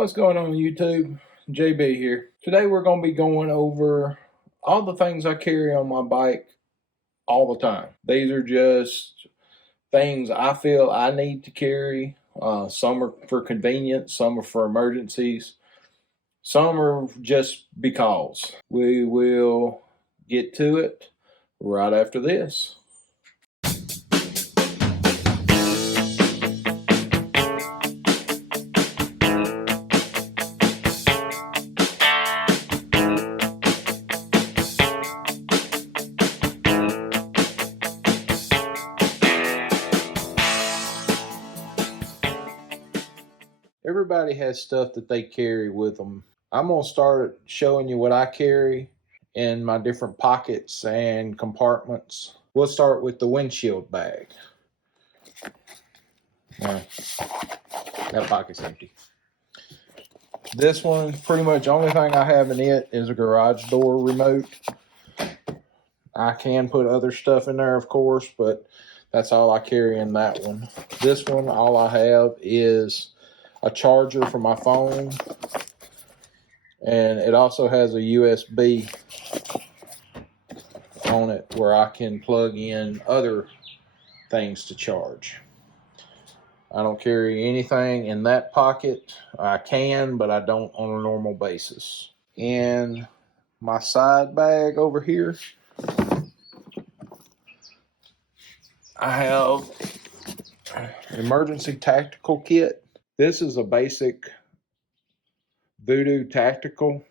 What's going on YouTube? JB here. Today we're going to be going over all the things I carry on my bike all the time. These are just things I feel I need to carry. Some are for convenience, some are for emergencies, some are just because. We will get to it right after this. Everybody has stuff that they carry with them. I'm going to start showing you what I carry in my different pockets and compartments. We'll start with the windshield bag. Now, that pocket's empty. This one, pretty much the only thing I have in it is a garage door remote. I can put other stuff in there, of course, but that's all I carry in that one. This one, all I have is a charger for my phone, and it also has a USB on it where I can plug in other things to charge. I don't carry anything in that pocket. I can, but I don't on a normal basis. In my side bag over here, I have an emergency tactical kit. This is a basic Voodoo tactical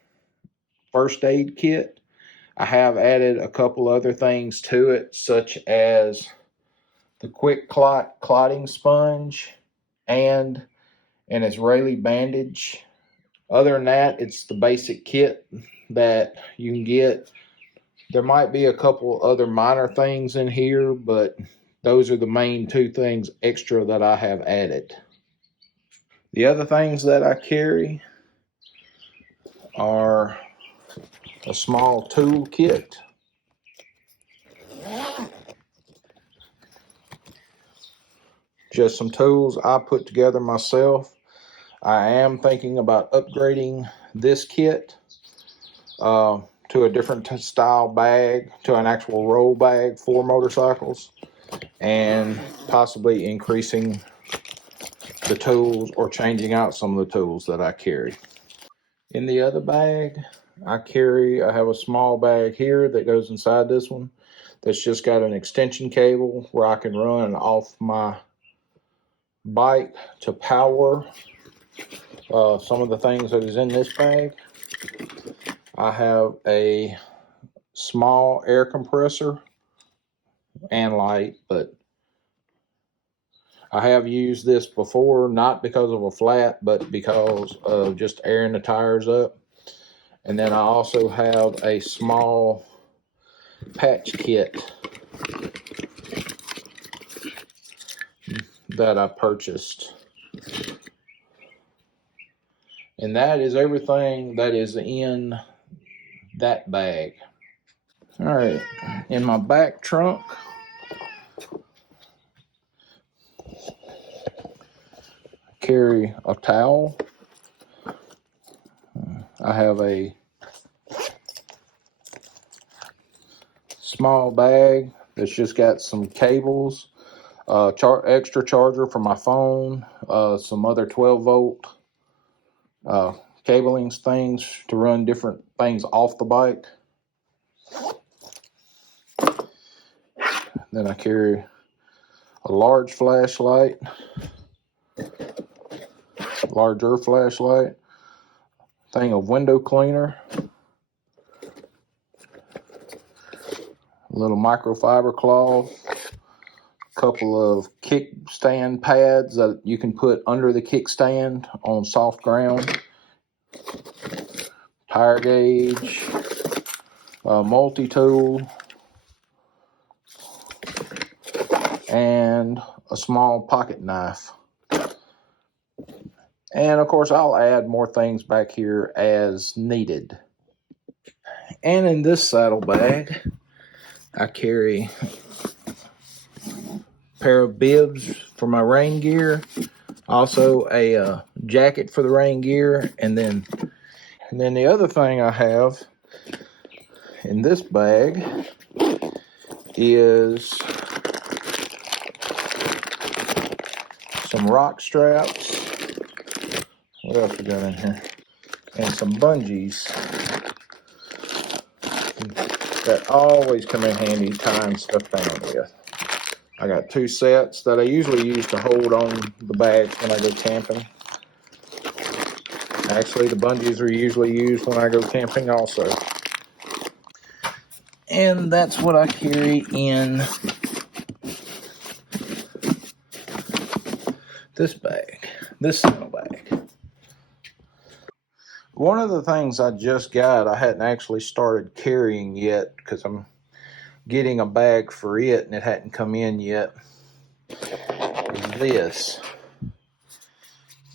first aid kit. I have added a couple other things to it, such as the quick clotting sponge and an Israeli bandage. Other than that, it's the basic kit that you can get. There might be a couple other minor things in here, but those are the main two things extra that I have added. The other things that I carry are a small tool kit, just some tools I put together myself. I am thinking about upgrading this kit to a different style bag, to an actual roll bag for motorcycles, and possibly increasing the tools or changing out some of the tools that I carry. In the other bag, I have a small bag here that goes inside this one that's just got an extension cable where I can run off my bike to power some of the things that is in this bag. I have a small air compressor and light, but I have used this before, not because of a flat, but because of just airing the tires up. And then I also have a small patch kit that I purchased. And that is everything that is in that bag. All right, in my back trunk, carry a towel. I have a small bag that's just got some cables, extra charger for my phone, some other 12-volt cabling things to run different things off the bike. Then I carry a larger flashlight, thing of window cleaner, a little microfiber cloth, a couple of kickstand pads that you can put under the kickstand on soft ground, tire gauge, a multi-tool, and a small pocket knife. And of course, I'll add more things back here as needed. And in this saddle bag, I carry a pair of bibs for my rain gear, Also a jacket for the rain gear, and then the other thing I have in this bag is some rock straps. What else we got in here? And some bungees that always come in handy tying stuff down with. I got 2 sets that I usually use to hold on the bags when I go camping. Actually, the bungees are usually used when I go camping also. And that's what I carry in this bag, this saddlebag. One of the things I just got, I hadn't actually started carrying yet because I'm getting a bag for it and it hadn't come in yet, is this.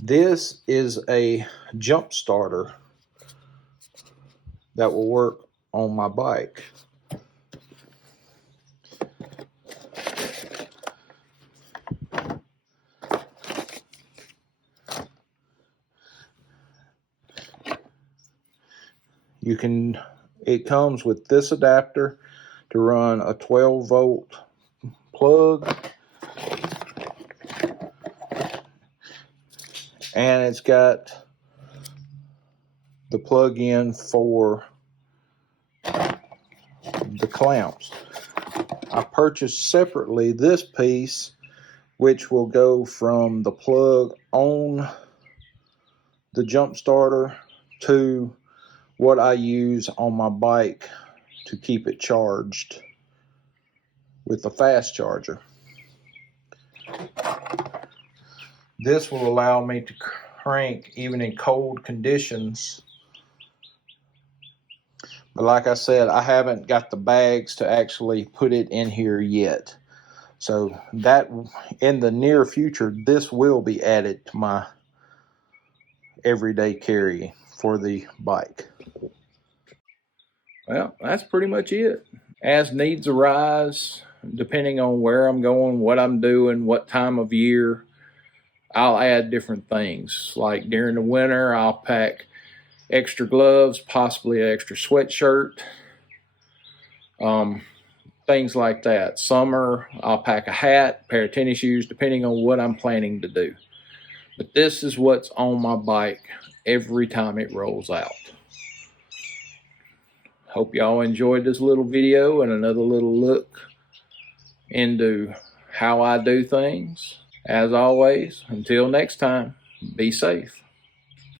This is a jump starter that will work on my bike. It comes with this adapter to run a 12-volt plug, and it's got the plug-in for the clamps. I purchased separately this piece, which will go from the plug on the jump starter to what I use on my bike to keep it charged with the fast charger. This will allow me to crank even in cold conditions. But like I said, I haven't got the bags to actually put it in here yet. So that in the near future, this will be added to my everyday carry for the bike. Well, that's pretty much it. As needs arise, depending on where I'm going, what I'm doing, what time of year, I'll add different things. Like during the winter, I'll pack extra gloves, possibly an extra sweatshirt, things like that. Summer, I'll pack a hat, pair of tennis shoes, depending on what I'm planning to do. But this is what's on my bike every time it rolls out. Hope y'all enjoyed this little video and another little look into how I do things. As always, until next time, be safe.